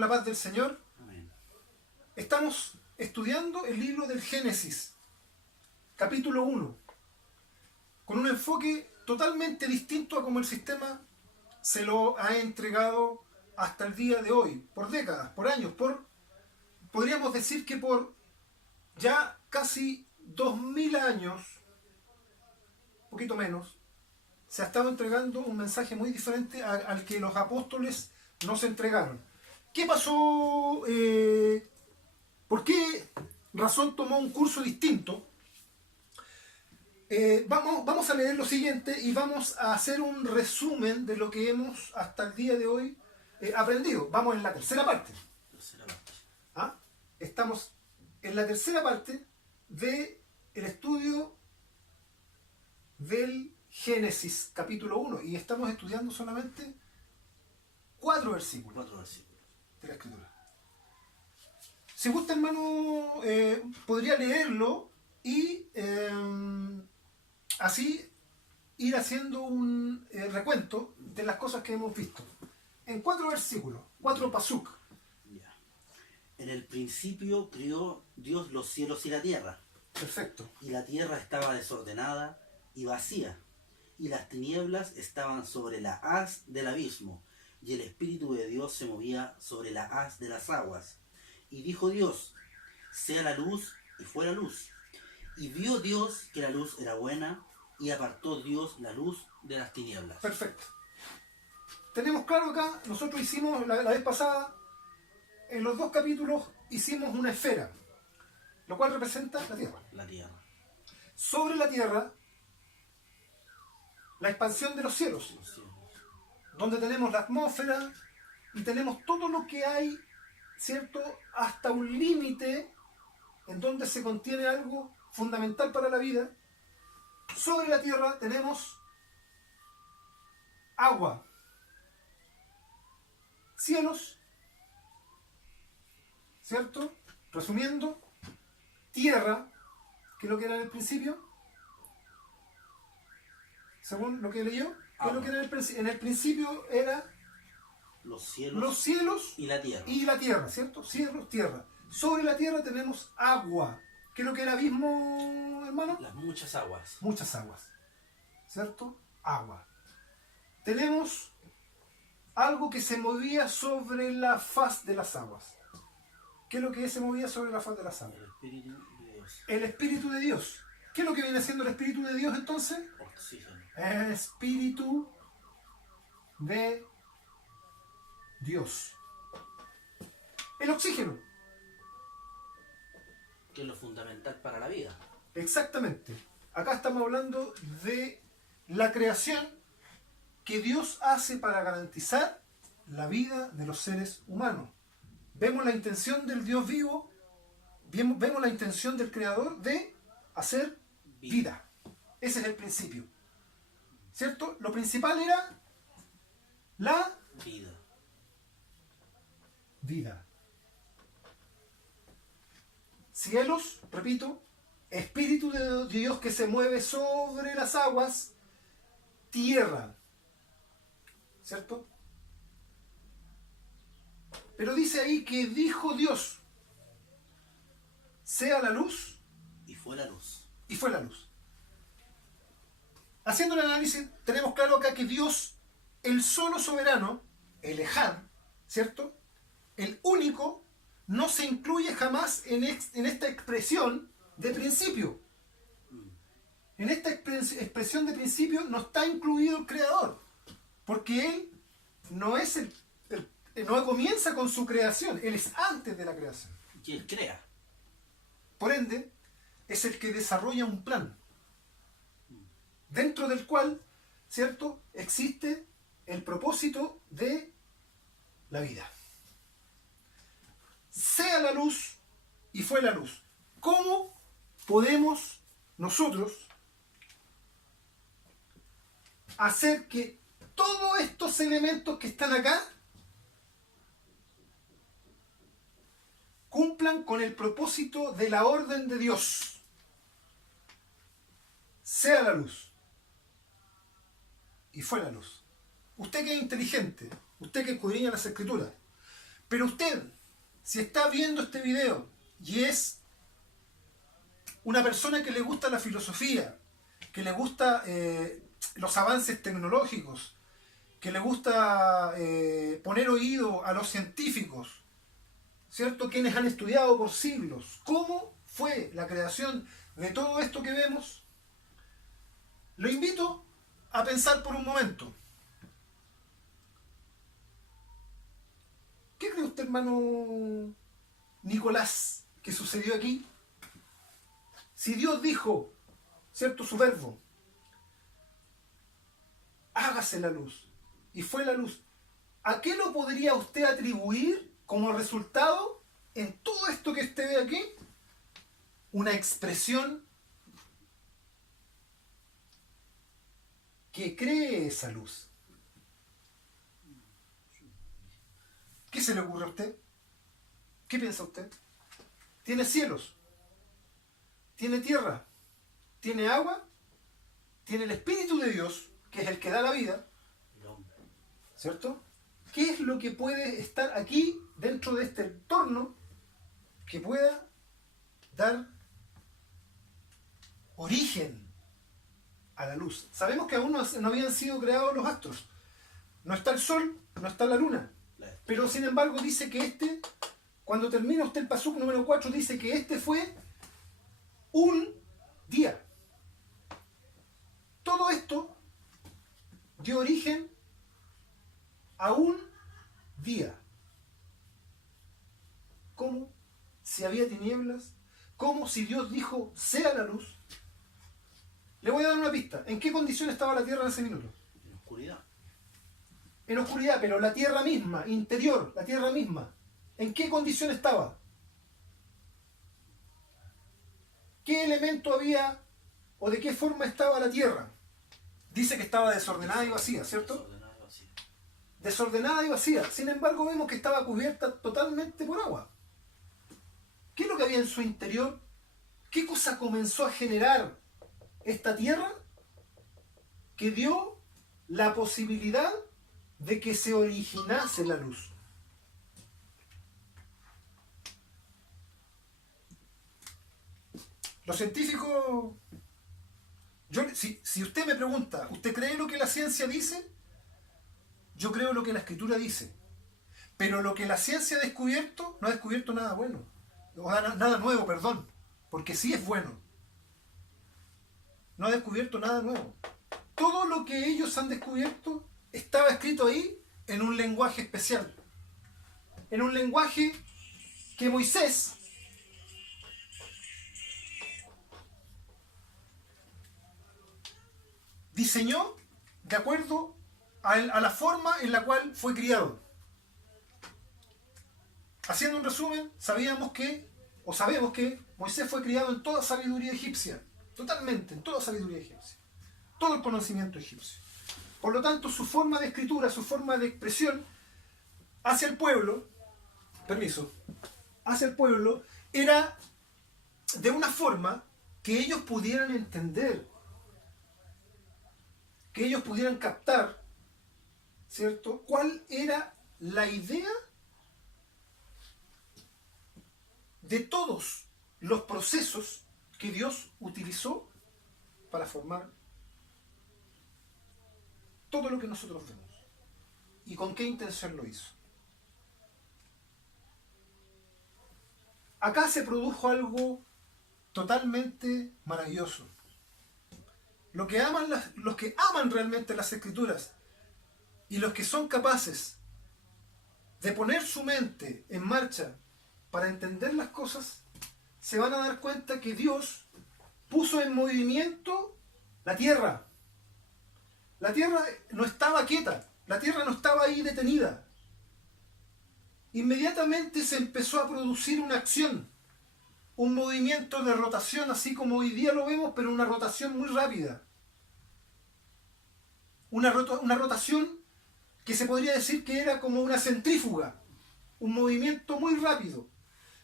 con la paz del Señor. Amén. Estamos estudiando el libro del Génesis, capítulo 1, con un enfoque totalmente distinto a como el sistema se lo ha entregado hasta el día de hoy, por décadas, por años, podríamos decir que por ya casi 2000 años, un poquito menos, se ha estado entregando un mensaje muy diferente al que los apóstoles nos entregaron. ¿Qué pasó? ¿Por qué razón tomó un curso distinto? Vamos a leer lo siguiente y vamos a hacer un resumen de lo que hemos hasta el día de hoy aprendido. Vamos en la tercera parte. ¿Ah? Estamos en la tercera parte del estudio del Génesis, capítulo 1, y estamos estudiando solamente 4 versículos de la Escritura. Si gusta, hermano, podría leerlo y así ir haciendo un recuento de las cosas que hemos visto. En 4 versículos, 4 pasuk. Ya. En el principio crió Dios los cielos y la tierra. Perfecto. Y la tierra estaba desordenada y vacía, y las tinieblas estaban sobre la haz del abismo, y el Espíritu de Dios se movía sobre la haz de las aguas. Y dijo Dios: sea la luz, y fue la luz. Y vio Dios que la luz era buena, y apartó Dios la luz de las tinieblas. Perfecto. Tenemos claro acá, nosotros hicimos la vez pasada, en los 2 capítulos hicimos una esfera, lo cual representa la tierra. La tierra. Sobre la tierra, la expansión de los cielos, Los cielos. donde tenemos la atmósfera y tenemos todo lo que hay, ¿cierto? Hasta un límite en donde se contiene algo fundamental para la vida. Sobre la tierra tenemos agua, cielos, ¿cierto? Resumiendo, tierra, que es lo que era en el principio, según lo que leyó, que es lo que era en el principio era Los cielos, los cielos y la tierra. y la tierra, ¿cierto? Cielos, tierra. Sobre la tierra tenemos agua, que es lo que era abismo, hermano. Las muchas aguas. Muchas aguas, ¿cierto? Agua. Tenemos algo que se movía sobre la faz de las aguas. ¿Qué es lo que se movía sobre la faz de las aguas? El Espíritu de Dios. El Espíritu de Dios. ¿Qué es lo que viene siendo el Espíritu de Dios entonces? Oxígeno. El Espíritu de Dios. El oxígeno. Que es lo fundamental para la vida. Exactamente. Acá estamos hablando de la creación que Dios hace para garantizar la vida de los seres humanos. Vemos la intención del Dios vivo, vemos la intención del Creador de hacer vida. Ese es el principio. ¿Cierto? Lo principal era la Vida. vida. Cielos, repito, Espíritu de Dios que se mueve sobre las aguas, tierra. ¿Cierto? Pero dice ahí que dijo Dios, sea la luz, Y fue la luz. y fue la luz. Haciendo el análisis, tenemos claro acá que Dios, el solo soberano, el Ejad, ¿cierto? El único, no se incluye jamás en esta expresión de principio. En esta expresión de principio no está incluido el Creador, porque Él no es no comienza con su creación, Él es antes de la creación. Y Él crea. Por ende, es el que desarrolla un plan, dentro del cual, ¿cierto?, existe el propósito de la vida. Sea la luz, y fue la luz. ¿Cómo podemos nosotros hacer que todos estos elementos que están acá cumplan con el propósito de la orden de Dios? Sea la luz, y fue la luz. Usted que es inteligente, usted que escudriña las Escrituras, Pero usted, si está viendo este video y es una persona que le gusta la filosofía, que le gusta los avances tecnológicos, que le gusta poner oído a los científicos, ¿cierto? Quienes han estudiado por siglos cómo fue la creación de todo esto que vemos, lo invito a pensar por un momento. ¿Qué cree usted, hermano Nicolás, que sucedió aquí? Si Dios dijo, ¿cierto? Su verbo, hágase la luz, y fue la luz, ¿a qué lo podría usted atribuir como resultado en todo esto que usted ve aquí? Una expresión que cree esa luz. ¿Qué se le ocurre a usted? ¿Qué piensa usted? Tiene cielos, tiene tierra, tiene agua, tiene el Espíritu de Dios, que es el que da la vida, ¿cierto? ¿Qué es lo que puede estar aquí dentro de este entorno que pueda dar origen a la luz? Sabemos que aún no habían sido creados los astros. No está el sol, no está la luna. Pero sin embargo dice que cuando termina usted el pasuk número 4, dice que fue un día. Todo esto dio origen a un día. ¿Cómo? Si había tinieblas. ¿Cómo? Si Dios dijo, sea la luz. Le voy a dar una pista. ¿En qué condición estaba la tierra en ese minuto? En oscuridad. En oscuridad, pero la tierra misma, interior, la tierra misma, ¿en qué condición estaba? ¿Qué elemento había o de qué forma estaba la tierra? Dice que estaba desordenada y vacía, ¿cierto? Desordenada y vacía. Desordenada y vacía. Sin embargo, vemos que estaba cubierta totalmente por agua. ¿Qué es lo que había en su interior? ¿Qué cosa comenzó a generar esta tierra que dio la posibilidad de que se originase la luz? Los científicos, si usted me pregunta, ¿usted cree lo que la ciencia dice? Yo creo lo que la escritura dice. Pero lo que la ciencia ha descubierto, no ha descubierto nada bueno. O nada nuevo, perdón. Porque sí es bueno. No ha descubierto nada nuevo. Todo lo que ellos han descubierto estaba escrito ahí en un lenguaje especial. En un lenguaje que Moisés diseñó de acuerdo a la forma en la cual fue criado. Haciendo un resumen, sabemos que Moisés fue criado en toda sabiduría egipcia. Totalmente, en toda sabiduría egipcia. Todo el conocimiento egipcio. Por lo tanto, su forma de escritura, su forma de expresión hacia el pueblo, hacia el pueblo, era de una forma que ellos pudieran entender, que ellos pudieran captar, ¿cierto?, cuál era la idea de todos los procesos que Dios utilizó para formar todo lo que nosotros vemos. ¿Y con qué intención lo hizo? Acá se produjo algo totalmente maravilloso. Los que aman realmente las Escrituras y los que son capaces de poner su mente en marcha para entender las cosas, se van a dar cuenta que Dios puso en movimiento la tierra. La tierra no estaba quieta, la tierra no estaba ahí detenida. Inmediatamente se empezó a producir una acción, un movimiento de rotación, así como hoy día lo vemos, pero una rotación muy rápida. Una rotación que se podría decir que era como una centrífuga, un movimiento muy rápido.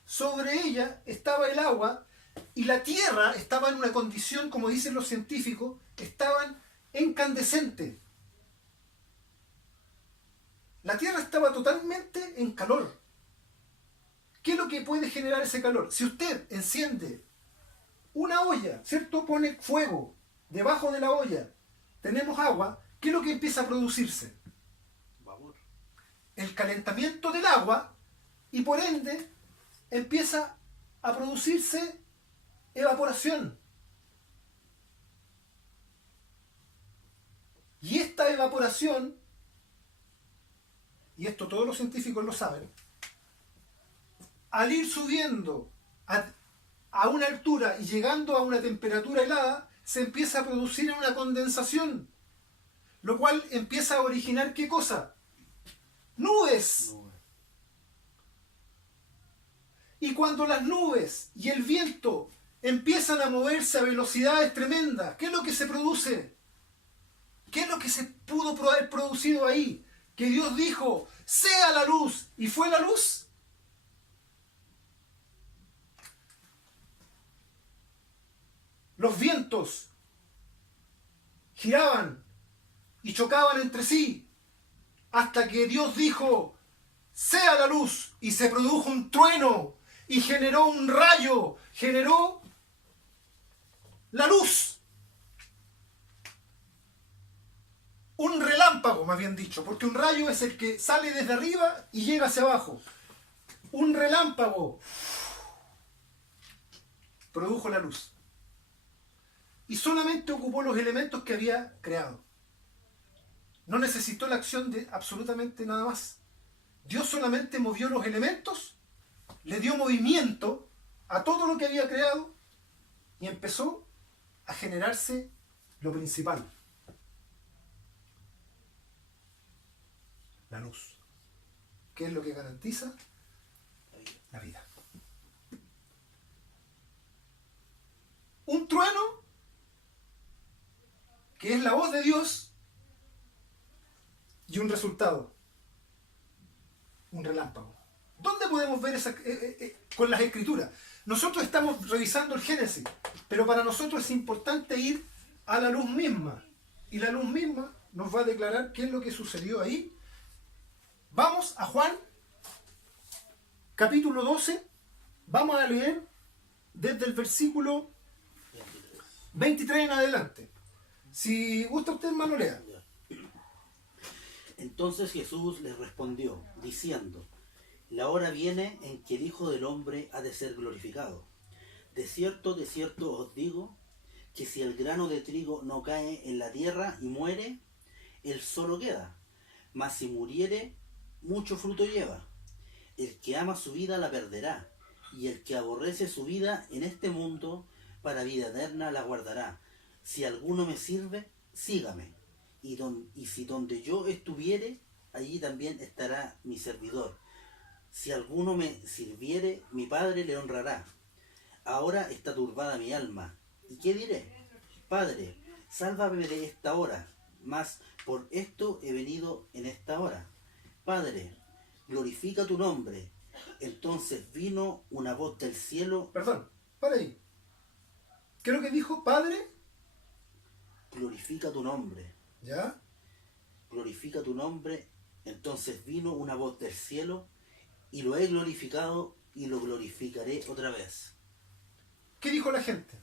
Sobre ella estaba el agua y la tierra estaba en una condición, como dicen los científicos, estaban incandescente. La tierra estaba totalmente en calor. ¿Qué es lo que puede generar ese calor? Si usted enciende una olla, ¿cierto? Pone fuego debajo de la olla, tenemos agua, ¿qué es lo que empieza a producirse? Vapor. El calentamiento del agua y por ende empieza a producirse evaporación. Y esta evaporación, y esto todos los científicos lo saben, al ir subiendo a una altura y llegando a una temperatura helada, se empieza a producir una condensación, lo cual empieza a originar ¿qué cosa? Nubes. Y cuando las nubes y el viento empiezan a moverse a velocidades tremendas, ¿qué es lo que se produce? ¿Qué es lo que se pudo haber producido ahí? Que Dios dijo, sea la luz, y fue la luz. Los vientos giraban y chocaban entre sí hasta que Dios dijo, sea la luz, y se produjo un trueno y generó un rayo, generó la luz. Un relámpago, más bien dicho, porque un rayo es el que sale desde arriba y llega hacia abajo. Un relámpago produjo la luz. Y solamente ocupó los elementos que había creado. No necesitó la acción de absolutamente nada más. Dios solamente movió los elementos, le dio movimiento a todo lo que había creado y empezó a generarse lo principal. La luz. ¿Qué es lo que garantiza? La vida. Un trueno, que es la voz de Dios, y un resultado, un relámpago. ¿Dónde podemos ver esa, con las escrituras? Nosotros estamos revisando el Génesis, pero para nosotros es importante ir a la luz misma, y la luz misma nos va a declarar qué es lo que sucedió ahí. Vamos a Juan, capítulo 12, vamos a leer desde el versículo 23 en adelante. Si gusta usted, hermano, lea. Entonces Jesús les respondió, diciendo, la hora viene en que el Hijo del Hombre ha de ser glorificado. De cierto os digo, que si el grano de trigo no cae en la tierra y muere, él solo queda. Mas si muriere, mucho fruto lleva. El que ama su vida la perderá, y el que aborrece su vida en este mundo, para vida eterna la guardará. Si alguno me sirve, sígame. Y si donde yo estuviere, allí también estará mi servidor. Si alguno me sirviere, mi Padre le honrará. Ahora está turbada mi alma. ¿Y qué diré? Padre, sálvame de esta hora, mas por esto he venido en esta hora. Padre, glorifica tu nombre. Entonces vino una voz del cielo. Perdón, para ahí. ¿Qué es lo que dijo? Padre, glorifica tu nombre. ¿ya? Glorifica tu nombre. Entonces vino una voz del cielo, y lo he glorificado y lo glorificaré otra vez. ¿Qué dijo la gente?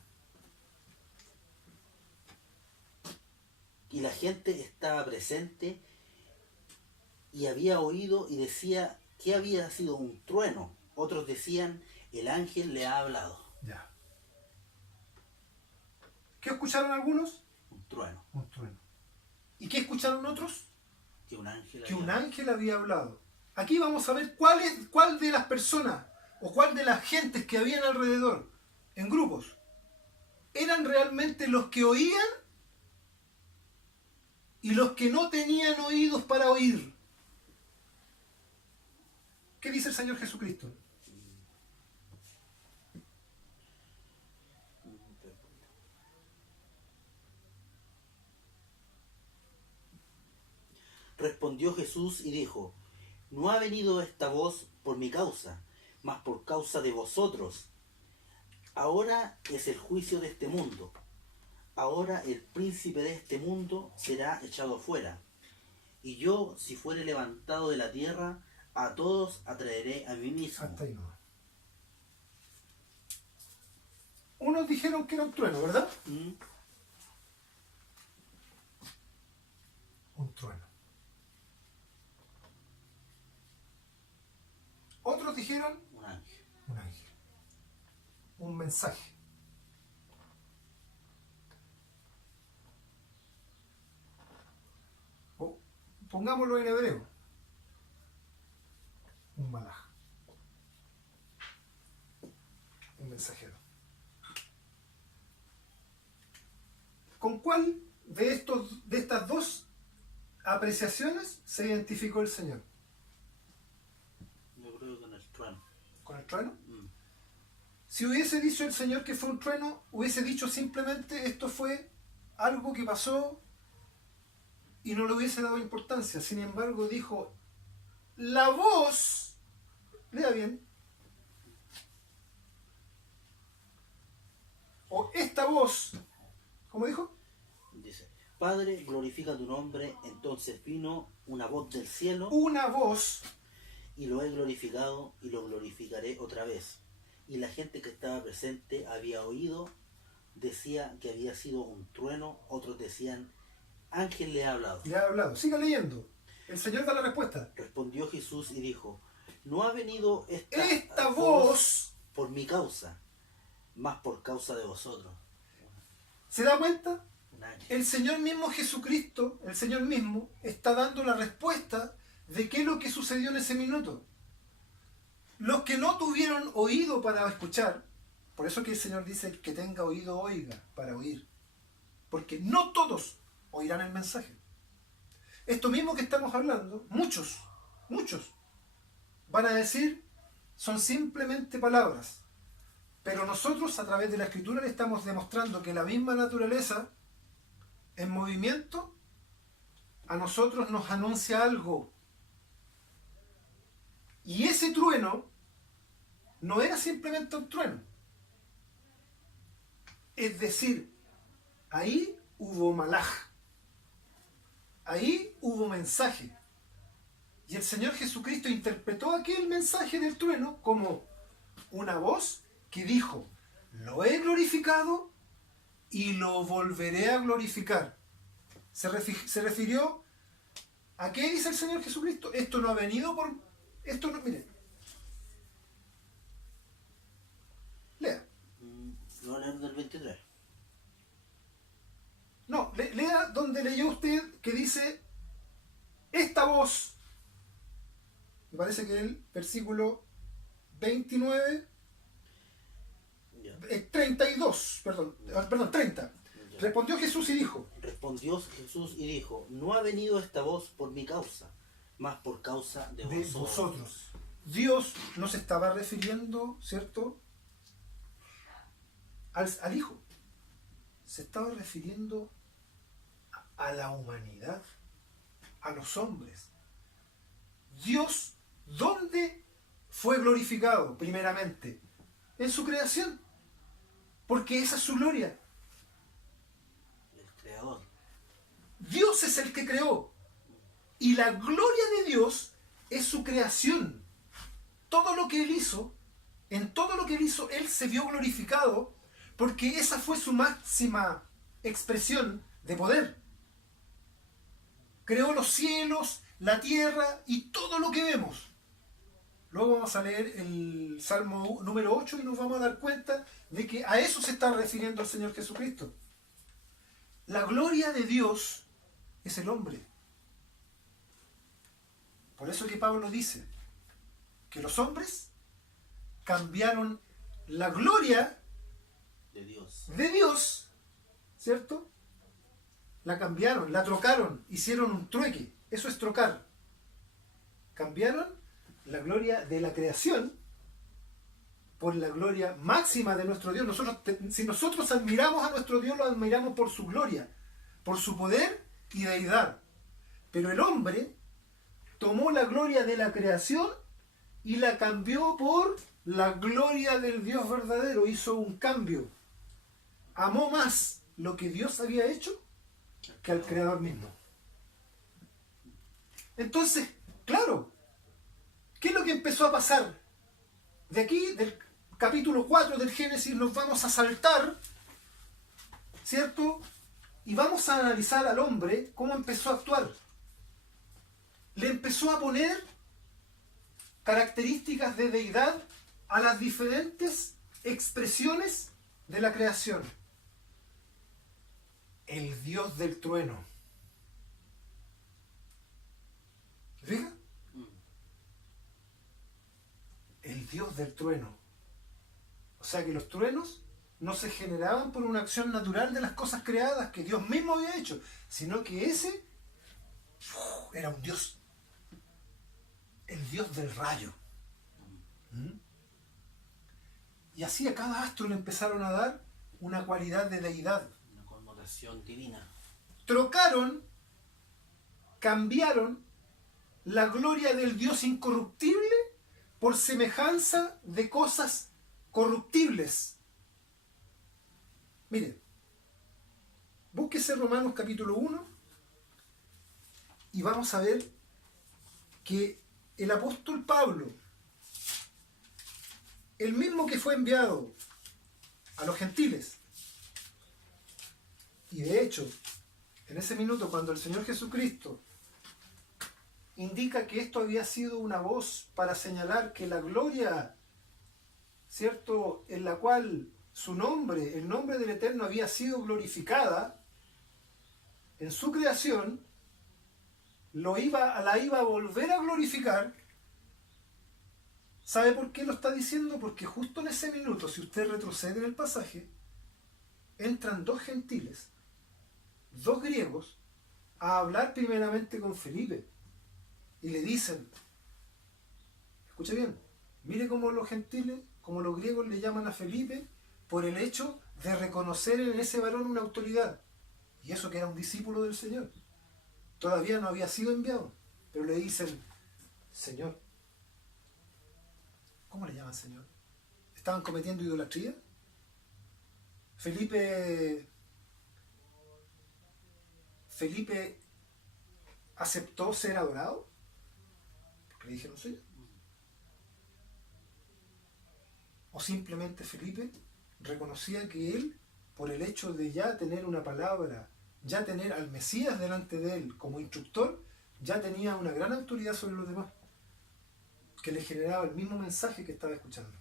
Y la gente estaba presente y había oído y decía que había sido un trueno. Otros decían, el ángel le ha hablado. Ya. ¿Qué escucharon algunos? Un trueno. Un trueno. ¿Y qué escucharon otros? Que un ángel había hablado. Aquí vamos a ver cuál de las personas o cuál de las gentes que habían alrededor, en grupos, eran realmente los que oían y los que no tenían oídos para oír. ¿Qué dice el Señor Jesucristo? Respondió Jesús y dijo, no ha venido esta voz por mi causa, mas por causa de vosotros. Ahora es el juicio de este mundo. Ahora el príncipe de este mundo será echado fuera. Y yo, si fuere levantado de la tierra, a todos atraeré a mí mismo. Hasta ahí no. algunos dijeron que era un trueno, ¿verdad? Un trueno. Otros dijeron Un ángel. un ángel. Un mensaje. O, pongámoslo en hebreo. Un malaj. Un mensajero. ¿Con cuál de estas dos apreciaciones se identificó el Señor? Yo creo que con el trueno. ¿Con el trueno? Si hubiese dicho el Señor que fue un trueno, hubiese dicho simplemente esto fue algo que pasó y no le hubiese dado importancia. Sin embargo, dijo, la voz, lea bien, o esta voz, ¿cómo dijo? Dice, Padre, glorifica tu nombre. Entonces vino una voz del cielo, Una voz, y lo he glorificado y lo glorificaré otra vez. Y la gente que estaba presente había oído, decía que había sido un trueno, otros decían, ángel le ha hablado. le ha hablado. Siga leyendo. El Señor da la respuesta. Respondió Jesús y dijo, no ha venido Esta voz, por mi causa, más por causa de vosotros. ¿se da cuenta? Un ángel. El Señor mismo Jesucristo, el Señor mismo, está dando la respuesta de qué es lo que sucedió en ese minuto. Los que no tuvieron oído para escuchar, por eso que el Señor dice, el que tenga oído oiga para oír. Porque no todos oirán el mensaje. Esto mismo que estamos hablando, muchos, van a decir, son simplemente palabras. Pero nosotros a través de la Escritura le estamos demostrando que la misma naturaleza en movimiento a nosotros nos anuncia algo. Y ese trueno no era simplemente un trueno. Es decir, ahí hubo malaj. Ahí hubo mensaje. Y el Señor Jesucristo interpretó aquel mensaje del trueno como una voz que dijo, lo he glorificado y lo volveré a glorificar. Se refirió a qué dice el Señor Jesucristo. Esto no ha venido por... Esto no... Mire. Lea. Lo voy a leer del 23. No, lea donde leyó usted que dice esta voz. Me parece que el versículo 29, Ya. 32, perdón, 30. Ya. Respondió Jesús y dijo, Respondió Jesús y dijo, no ha venido esta voz por mi causa, más por causa de de vosotros. vosotros. Dios no se estaba refiriendo, ¿cierto?, al Hijo. Se estaba refiriendo a la humanidad, a los hombres. Dios, ¿dónde fue glorificado primeramente? En su creación, porque esa es su gloria. El Creador. Dios es el que creó y la gloria de Dios es su creación. Todo lo que Él hizo, en todo lo que Él hizo, Él se vio glorificado porque esa fue su máxima expresión de poder. Creó los cielos, la tierra y todo lo que vemos. Luego vamos a leer el Salmo número 8 y nos vamos a dar cuenta de que a eso se está refiriendo el Señor Jesucristo. La gloria de Dios es el hombre. Por eso que Pablo dice que los hombres cambiaron la gloria de Dios, ¿cierto? La cambiaron, la trocaron, hicieron un trueque. Eso es trocar. Cambiaron la gloria de la creación por la gloria máxima de nuestro Dios. Si nosotros admiramos a nuestro Dios, lo admiramos por su gloria, por su poder y deidad. Pero el hombre tomó la gloria de la creación y la cambió por la gloria del Dios verdadero. Hizo un cambio. Amó más lo que Dios había hecho que al Creador mismo. Entonces, claro, ¿qué es lo que empezó a pasar? De aquí, capítulo 4 del Génesis nos vamos a saltar, ¿cierto? Y vamos a analizar al hombre cómo empezó a actuar. Le empezó a poner características de deidad a las diferentes expresiones de la creación. El Dios del trueno. ¿Se fija? El Dios del trueno. O sea que los truenos no se generaban por una acción natural de las cosas creadas que Dios mismo había hecho, sino que ese era un Dios. El Dios del rayo. Y así a cada astro le empezaron a dar una cualidad de deidad. Una connotación divina. Trocaron, cambiaron la gloria del Dios incorruptible por semejanza de cosas corruptibles. Miren, búsquese Romanos capítulo 1 y vamos a ver que el apóstol Pablo, el mismo que fue enviado a los gentiles, y de hecho, en ese minuto cuando el Señor Jesucristo indica que esto había sido una voz para señalar que la gloria, ¿cierto?, en la cual su nombre, el nombre del Eterno había sido glorificada en su creación, la iba a volver a glorificar. ¿Sabe por qué lo está diciendo? Porque justo en ese minuto, si usted retrocede en el pasaje, entran dos gentiles, dos griegos, a hablar primeramente con Felipe. Y le dicen, escuche bien, mire cómo los gentiles, como los griegos le llaman a Felipe, por el hecho de reconocer en ese varón una autoridad. Y eso que era un discípulo del Señor. Todavía no había sido enviado. Pero le dicen, Señor. ¿Cómo le llaman Señor? ¿Estaban cometiendo idolatría? Felipe aceptó ser adorado. Porque le dijeron Señor. O simplemente Felipe reconocía que él, por el hecho de ya tener una palabra, ya tener al Mesías delante de él como instructor, ya tenía una gran autoridad sobre los demás, que le generaba el mismo mensaje que estaba escuchando.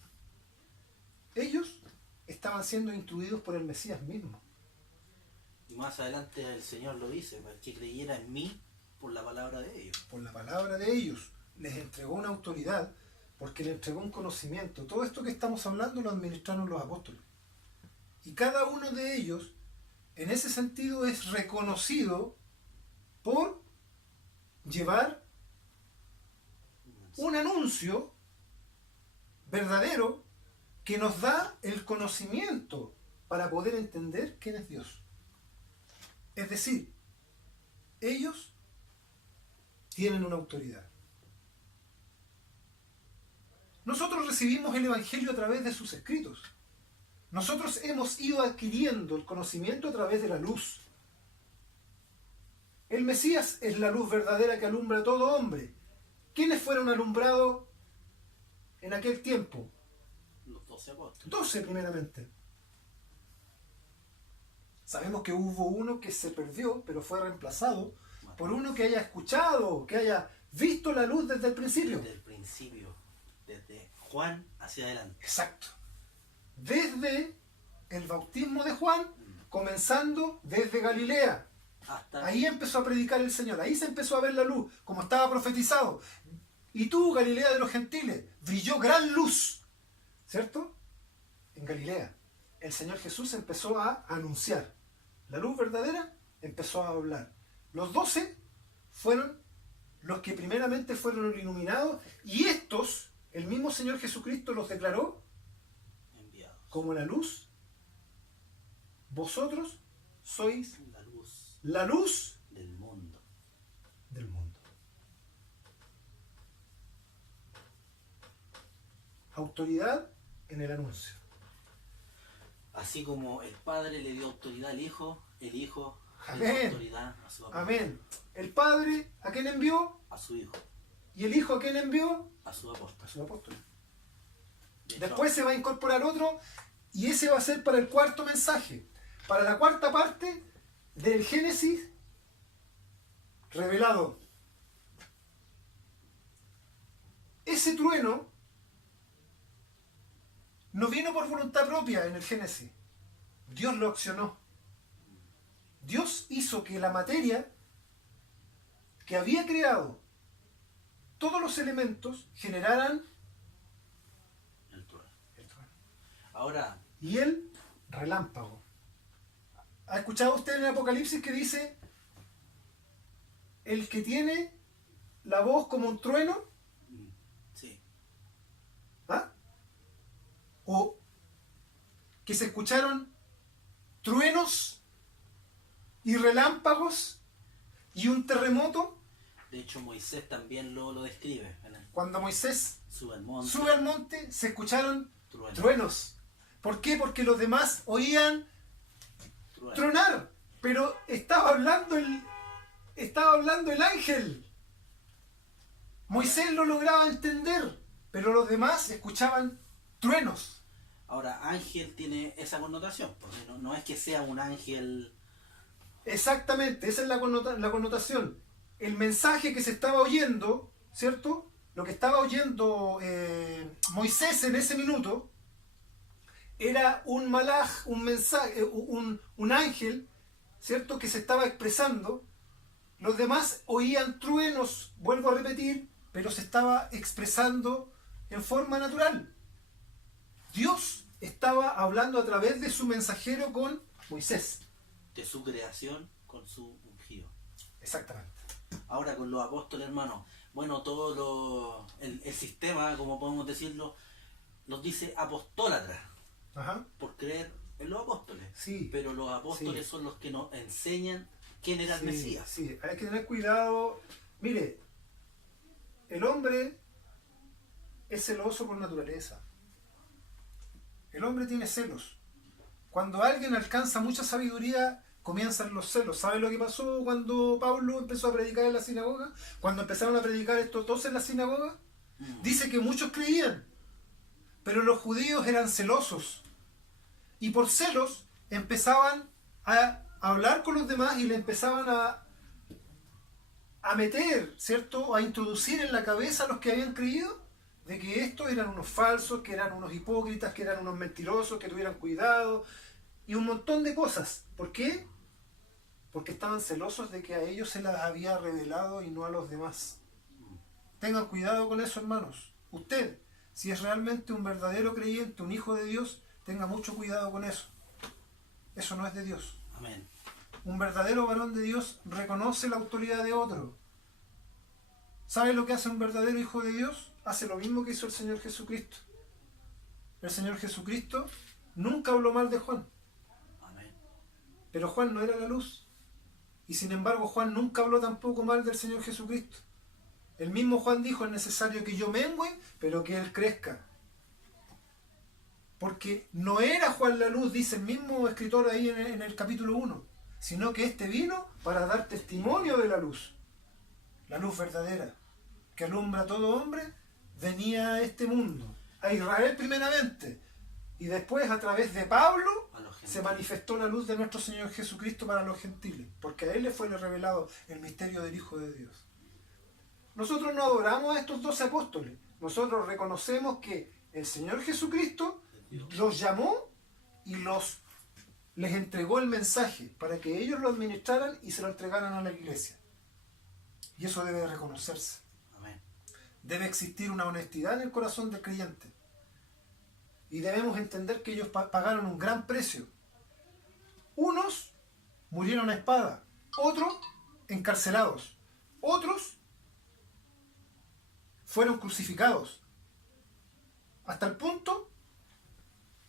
Ellos estaban siendo instruidos por el Mesías mismo. Y más adelante el Señor lo dice, para que creyera en mí por la palabra de ellos. Por la palabra de ellos. Les entregó una autoridad, porque le entregó un conocimiento. Todo esto que estamos hablando lo administraron los apóstoles. Y cada uno de ellos, en ese sentido, es reconocido por llevar un anuncio verdadero que nos da el conocimiento para poder entender quién es Dios. Es decir, ellos tienen una autoridad. Nosotros recibimos el Evangelio a través de sus escritos. Nosotros hemos ido adquiriendo el conocimiento a través de la luz. El Mesías es la luz verdadera que alumbra a todo hombre. ¿Quiénes fueron alumbrados en aquel tiempo? Los 12 apóstoles. 12 primeramente. Sabemos que hubo uno que se perdió, pero fue reemplazado por uno que haya escuchado, que haya visto la luz desde el principio. Desde el principio, desde Juan hacia adelante. Exacto. Desde el bautismo de Juan, comenzando desde Galilea. Ahí empezó a predicar el Señor, ahí se empezó a ver la luz, como estaba profetizado. Y tú, Galilea de los gentiles, brilló gran luz, ¿cierto? En Galilea. El Señor Jesús empezó a anunciar. La luz verdadera empezó a hablar. Los 12 fueron los que primeramente fueron iluminados, y estos, el mismo Señor Jesucristo los declaró enviados como la luz. Vosotros sois la luz luz del mundo. Del mundo. Autoridad en el anuncio. Así como el Padre le dio autoridad al Hijo, el Hijo le Amén. dio autoridad a su apóstol. Amén. El Padre, ¿a quién envió? A su Hijo, Y el Hijo, ¿a quién envió? a su apóstol. A su apóstol. De hecho, Después se va a incorporar otro y ese va a ser para el cuarto mensaje. Para la cuarta parte del Génesis revelado. Ese trueno no vino por voluntad propia en el Génesis. Dios lo accionó. Dios hizo que la materia que había creado todos los elementos generaran el trueno. el trueno. Ahora, Y el relámpago. ¿Ha escuchado usted en el Apocalipsis que dice el que tiene la voz como un trueno? sí, ¿Ah? O que se escucharon truenos y relámpagos y un terremoto. de hecho Moisés también lo describe. Cuando Moisés Sube al monte, sube al monte se escucharon trueno, truenos. ¿Por qué? Porque los demás oían trueno. tronar, pero estaba hablando el ángel. Moisés lo lograba entender, pero los demás escuchaban truenos. Ahora, ángel tiene esa connotación, porque no es que sea un ángel. Exactamente, esa es la connotación. El mensaje que se estaba oyendo, ¿cierto? Lo que estaba oyendo Moisés en ese minuto era un malaj, un mensaje, un ángel, ¿cierto? Que se estaba expresando. Los demás oían truenos, vuelvo a repetir, pero se estaba expresando en forma natural. Dios estaba hablando a través de su mensajero con Moisés. De su creación con su ungido. Exactamente. Ahora con los apóstoles, hermano, bueno, el sistema, como podemos decirlo, nos dice apostólatra Ajá. por creer en los apóstoles. Sí. Pero los apóstoles Sí. son los que nos enseñan quién era el Mesías. Sí, hay que tener cuidado. Mire, el hombre es celoso por naturaleza. El hombre tiene celos. Cuando alguien alcanza mucha sabiduría, comienzan los celos. ¿Sabe lo que pasó cuando Pablo empezó a predicar en la sinagoga? Cuando empezaron a predicar estos dos en la sinagoga, dice que muchos creían, pero los judíos eran celosos. Y por celos empezaban a hablar con los demás y le empezaban a meter, ¿cierto? A introducir en la cabeza a los que habían creído de que estos eran unos falsos, que eran unos hipócritas, que eran unos mentirosos, que tuvieran cuidado y un montón de cosas. ¿Por qué? Porque estaban celosos de que a ellos se las había revelado y no a los demás. Tengan cuidado con eso, hermanos. Usted, si es realmente un verdadero creyente, un hijo de Dios, tenga mucho cuidado con eso. Eso no es de Dios. Amén. Un verdadero varón de Dios reconoce la autoridad de otro. ¿Sabe lo que hace un verdadero hijo de Dios? Hace lo mismo que hizo el Señor Jesucristo. El Señor Jesucristo nunca habló mal de Juan, Amén. pero Juan no era la luz. Y sin embargo Juan nunca habló tampoco mal del Señor Jesucristo. El mismo Juan dijo, es necesario que yo mengüe, pero que Él crezca. Porque no era Juan la luz, dice el mismo escritor ahí en el capítulo 1, sino que éste vino para dar testimonio de la luz verdadera, que alumbra a todo hombre, venía a este mundo, a Israel primeramente, y después a través de Pablo A los gentiles. se manifestó la luz de nuestro Señor Jesucristo para los gentiles, porque a Él le fue revelado el misterio del Hijo de Dios. Nosotros no adoramos a estos 12 apóstoles, nosotros reconocemos que el Señor Jesucristo los llamó y les entregó el mensaje para que ellos lo administraran y se lo entregaran a la iglesia. Y eso debe reconocerse. Amén. Debe existir una honestidad en el corazón del creyente. Y debemos entender que ellos pagaron un gran precio. Unos murieron a espada, otros encarcelados, otros fueron crucificados, hasta el punto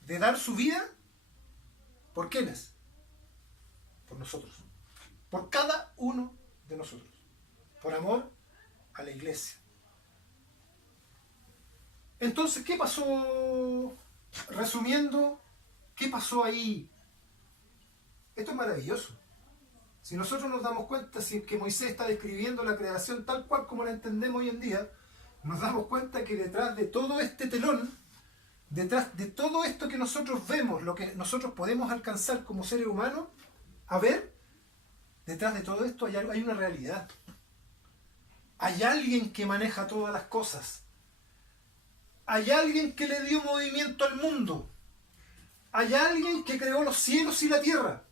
de dar su vida. ¿Por quiénes? Por nosotros. Por cada uno de nosotros. Por amor a la iglesia. Entonces, ¿qué pasó? Resumiendo, ¿qué pasó ahí? Esto es maravilloso. Si nosotros nos damos cuenta, si que Moisés está describiendo la creación tal cual como la entendemos hoy en día, nos damos cuenta que detrás de todo este telón detrás de todo esto que nosotros vemos, lo que nosotros podemos alcanzar como seres humanos, a ver, detrás de todo esto hay una realidad. Hay alguien que maneja todas las cosas. Hay alguien que le dio movimiento al mundo. Hay alguien que creó los cielos y la tierra.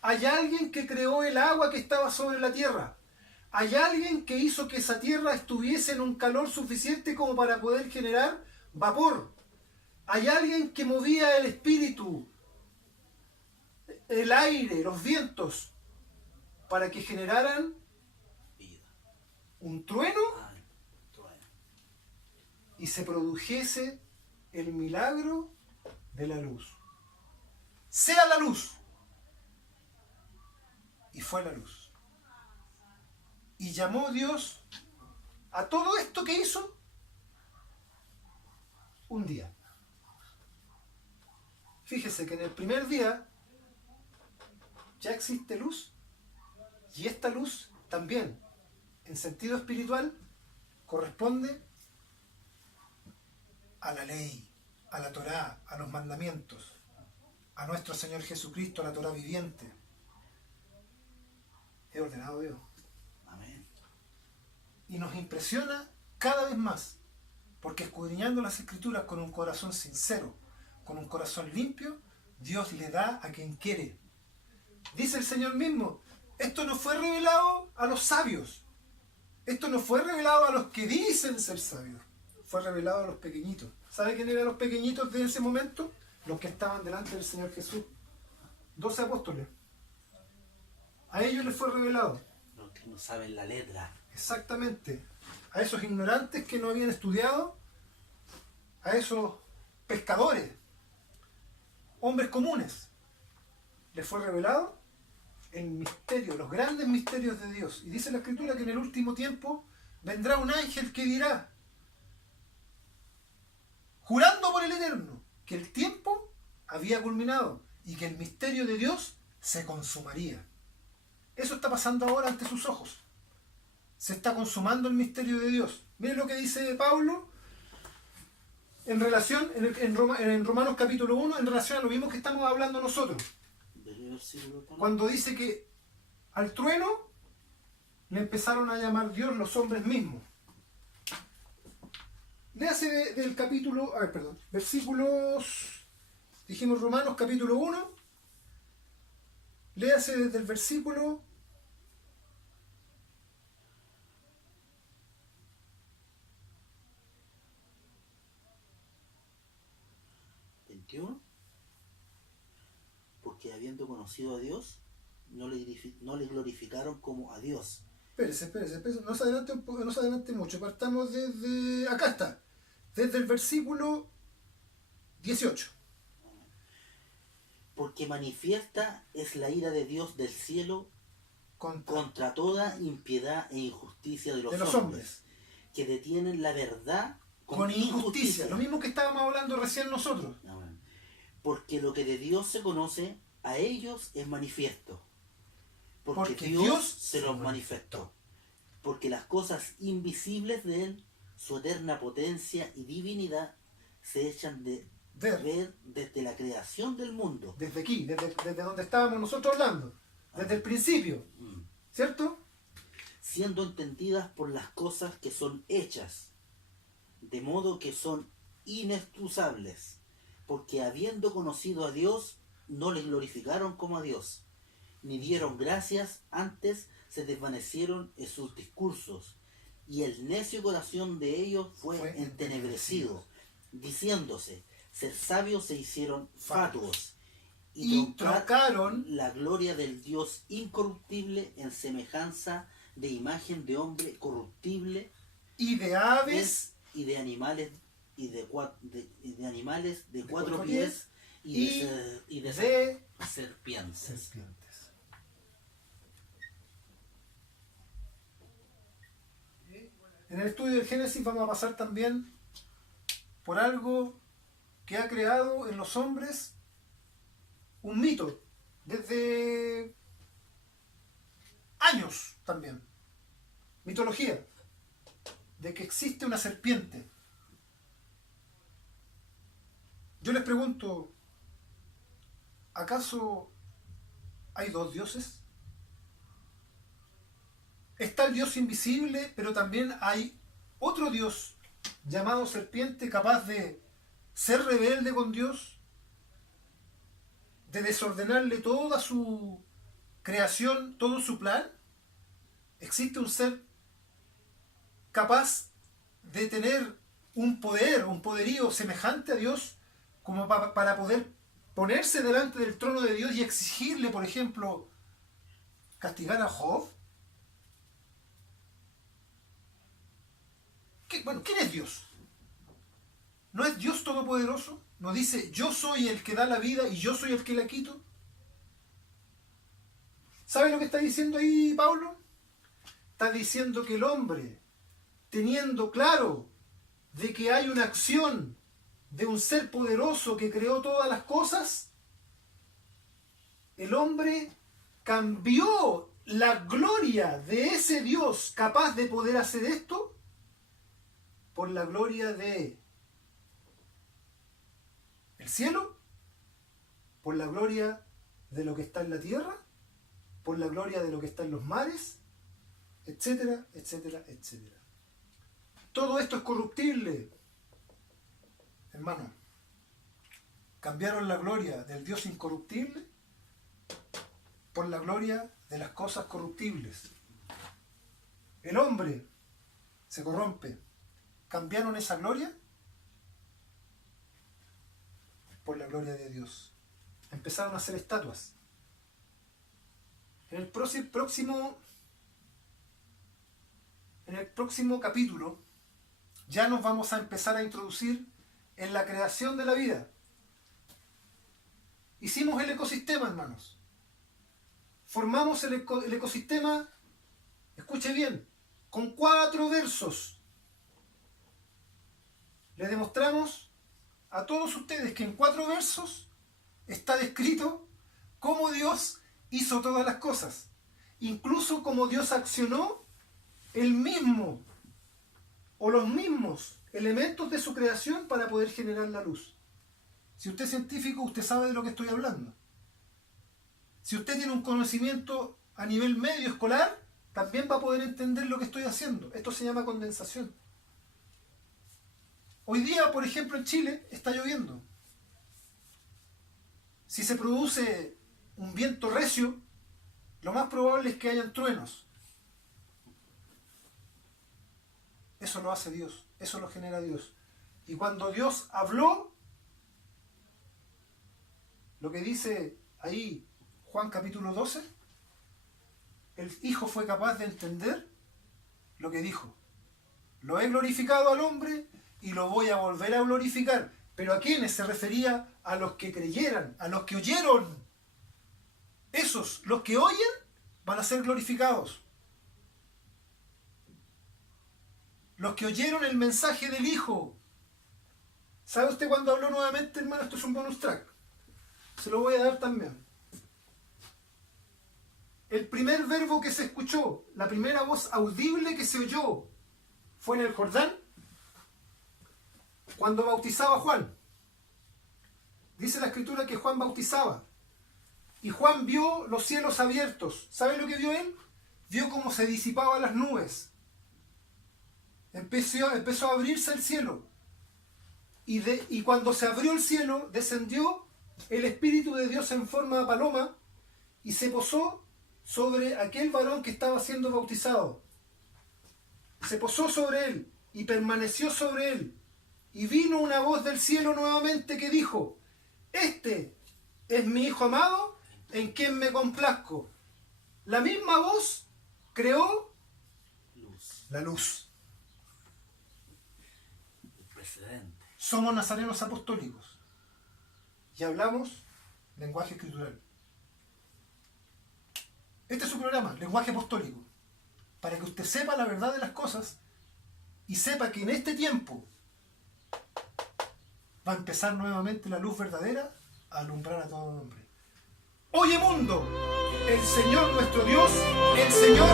Hay alguien que creó el agua que estaba sobre la tierra. Hay alguien que hizo que esa tierra estuviese en un calor suficiente como para poder generar vapor. Hay alguien que movía el espíritu, el aire, los vientos, para que generaran Vida. un trueno Ay, trueno. y se produjese el milagro de la luz. Sea la luz. Y fue la luz. Y llamó Dios a todo esto que hizo un día. Fíjese que en el primer día ya existe luz, y esta luz también, en sentido espiritual, corresponde a la ley, a la Torá, a los mandamientos, a nuestro Señor Jesucristo, a la Torá viviente. He ordenado Dios. Amén. Y nos impresiona cada vez más, porque escudriñando las Escrituras con un corazón sincero, con un corazón limpio, Dios le da a quien quiere. Dice el Señor mismo, esto no fue revelado a los sabios, esto no fue revelado a los que dicen ser sabios, fue revelado a los pequeñitos. ¿Sabe quién eran los pequeñitos de ese momento? Los que estaban delante del Señor Jesús. 12 apóstoles. A ellos les fue revelado. Los que no saben la letra. Exactamente. A esos ignorantes que no habían estudiado, a esos pescadores, hombres comunes, les fue revelado el misterio, los grandes misterios de Dios. Y dice la Escritura que en el último tiempo vendrá un ángel que dirá, jurando por el Eterno, que el tiempo había culminado y que el misterio de Dios se consumaría. Eso está pasando ahora ante sus ojos. Se está consumando el misterio de Dios. Miren lo que dice Pablo en relación, en Romanos capítulo 1, en relación a lo mismo que estamos hablando nosotros. Cuando dice que al trueno le empezaron a llamar Dios los hombres mismos. Léase del capítulo, versículos, dijimos Romanos capítulo 1, léase desde el versículo 21. Porque habiendo conocido a Dios, no le glorificaron como a Dios. Espérese, no se adelante mucho, partamos desde, acá está, desde el versículo 18. Porque manifiesta es la ira de Dios del cielo contra toda impiedad e injusticia de los hombres, que detienen la verdad con injusticia. Lo mismo que estábamos hablando recién nosotros. Porque lo que de Dios se conoce, a ellos es manifiesto. Porque Dios se los manifestó. Porque las cosas invisibles de Él, su eterna potencia y divinidad, se echan de ver desde la creación del mundo. Desde aquí, desde donde estábamos nosotros hablando. Desde el principio. ¿Cierto? Siendo entendidas por las cosas que son hechas, de modo que son inexcusables. Porque habiendo conocido a Dios, no le glorificaron como a Dios, ni dieron gracias, antes se desvanecieron en sus discursos, y el necio corazón de ellos fue entenebrecido, diciéndose, ser sabios se hicieron fatuos, y trocaron la gloria del Dios incorruptible en semejanza de imagen de hombre corruptible, y de aves, y de animales, y de animales de cuatro pies, y de serpientes. En el estudio del Génesis vamos a pasar también por algo que ha creado en los hombres un mito desde años también. Mitología de que existe una serpiente Yo les pregunto, ¿acaso hay dos dioses? Está el Dios invisible, pero también hay otro Dios llamado serpiente capaz de ser rebelde con Dios, de desordenarle toda su creación, todo su plan. Existe un ser capaz de tener un poder, un poderío semejante a Dios, como para poder ponerse delante del trono de Dios y exigirle, por ejemplo, castigar a Job. Bueno, ¿quién es Dios? ¿No es Dios todopoderoso? ¿No dice, yo soy el que da la vida y yo soy el que la quito? ¿Sabe lo que está diciendo ahí Pablo? Está diciendo que el hombre, teniendo claro de que hay una acción de un ser poderoso que creó todas las cosas, el hombre cambió la gloria de ese Dios capaz de poder hacer esto por la gloria de el cielo, por la gloria de lo que está en la tierra, por la gloria de lo que está en los mares, etcétera, etcétera, etcétera. Todo esto es corruptible, hermano. Cambiaron la gloria del Dios incorruptible por la gloria de las cosas corruptibles. El hombre se corrompe. Cambiaron esa gloria por la gloria de Dios. Empezaron a hacer estatuas. En el próximo capítulo ya nos vamos a empezar a introducir en la creación de la vida. Hicimos el ecosistema, hermanos. Formamos el ecosistema, escuche bien, con 4 versos. Le demostramos a todos ustedes que en 4 versos está descrito cómo Dios hizo todas las cosas. Incluso cómo Dios accionó el mismo o los mismos elementos de su creación para poder generar la luz. Si usted es científico, usted sabe de lo que estoy hablando. Si usted tiene un conocimiento a nivel medio escolar, también va a poder entender lo que estoy haciendo. Esto se llama condensación. Hoy día, por ejemplo, en Chile está lloviendo. Si se produce un viento recio, lo más probable es que hayan truenos. Eso lo hace Dios, eso lo genera Dios. Y cuando Dios habló, lo que dice ahí Juan capítulo 12, el Hijo fue capaz de entender lo que dijo. Lo he glorificado al hombre y lo voy a volver a glorificar. ¿Pero a quiénes se refería? A los que creyeran, a los que oyeron. Esos, los que oyen, van a ser glorificados. Los que oyeron el mensaje del Hijo. ¿Sabe usted cuándo habló nuevamente, hermano? Esto es un bonus track. Se lo voy a dar también. El primer verbo que se escuchó, la primera voz audible que se oyó, fue en el Jordán, cuando bautizaba a Juan. Dice la Escritura que Juan bautizaba. Y Juan vio los cielos abiertos. ¿Sabe lo que vio él? Vio cómo se disipaban las nubes. Empezó a abrirse el cielo. Y cuando se abrió el cielo, descendió el Espíritu de Dios en forma de paloma y se posó sobre aquel varón que estaba siendo bautizado. Se posó sobre él y permaneció sobre él. Y vino una voz del cielo nuevamente que dijo: Este es mi Hijo amado, en quien me complazco. La misma voz creó la luz. El precedente. Somos nazarenos apostólicos y hablamos lenguaje escritural. Este es su programa, lenguaje apostólico, para que usted sepa la verdad de las cosas y sepa que en este tiempo va a empezar nuevamente la luz verdadera a alumbrar a todo hombre. Oye mundo, el Señor nuestro Dios, el Señor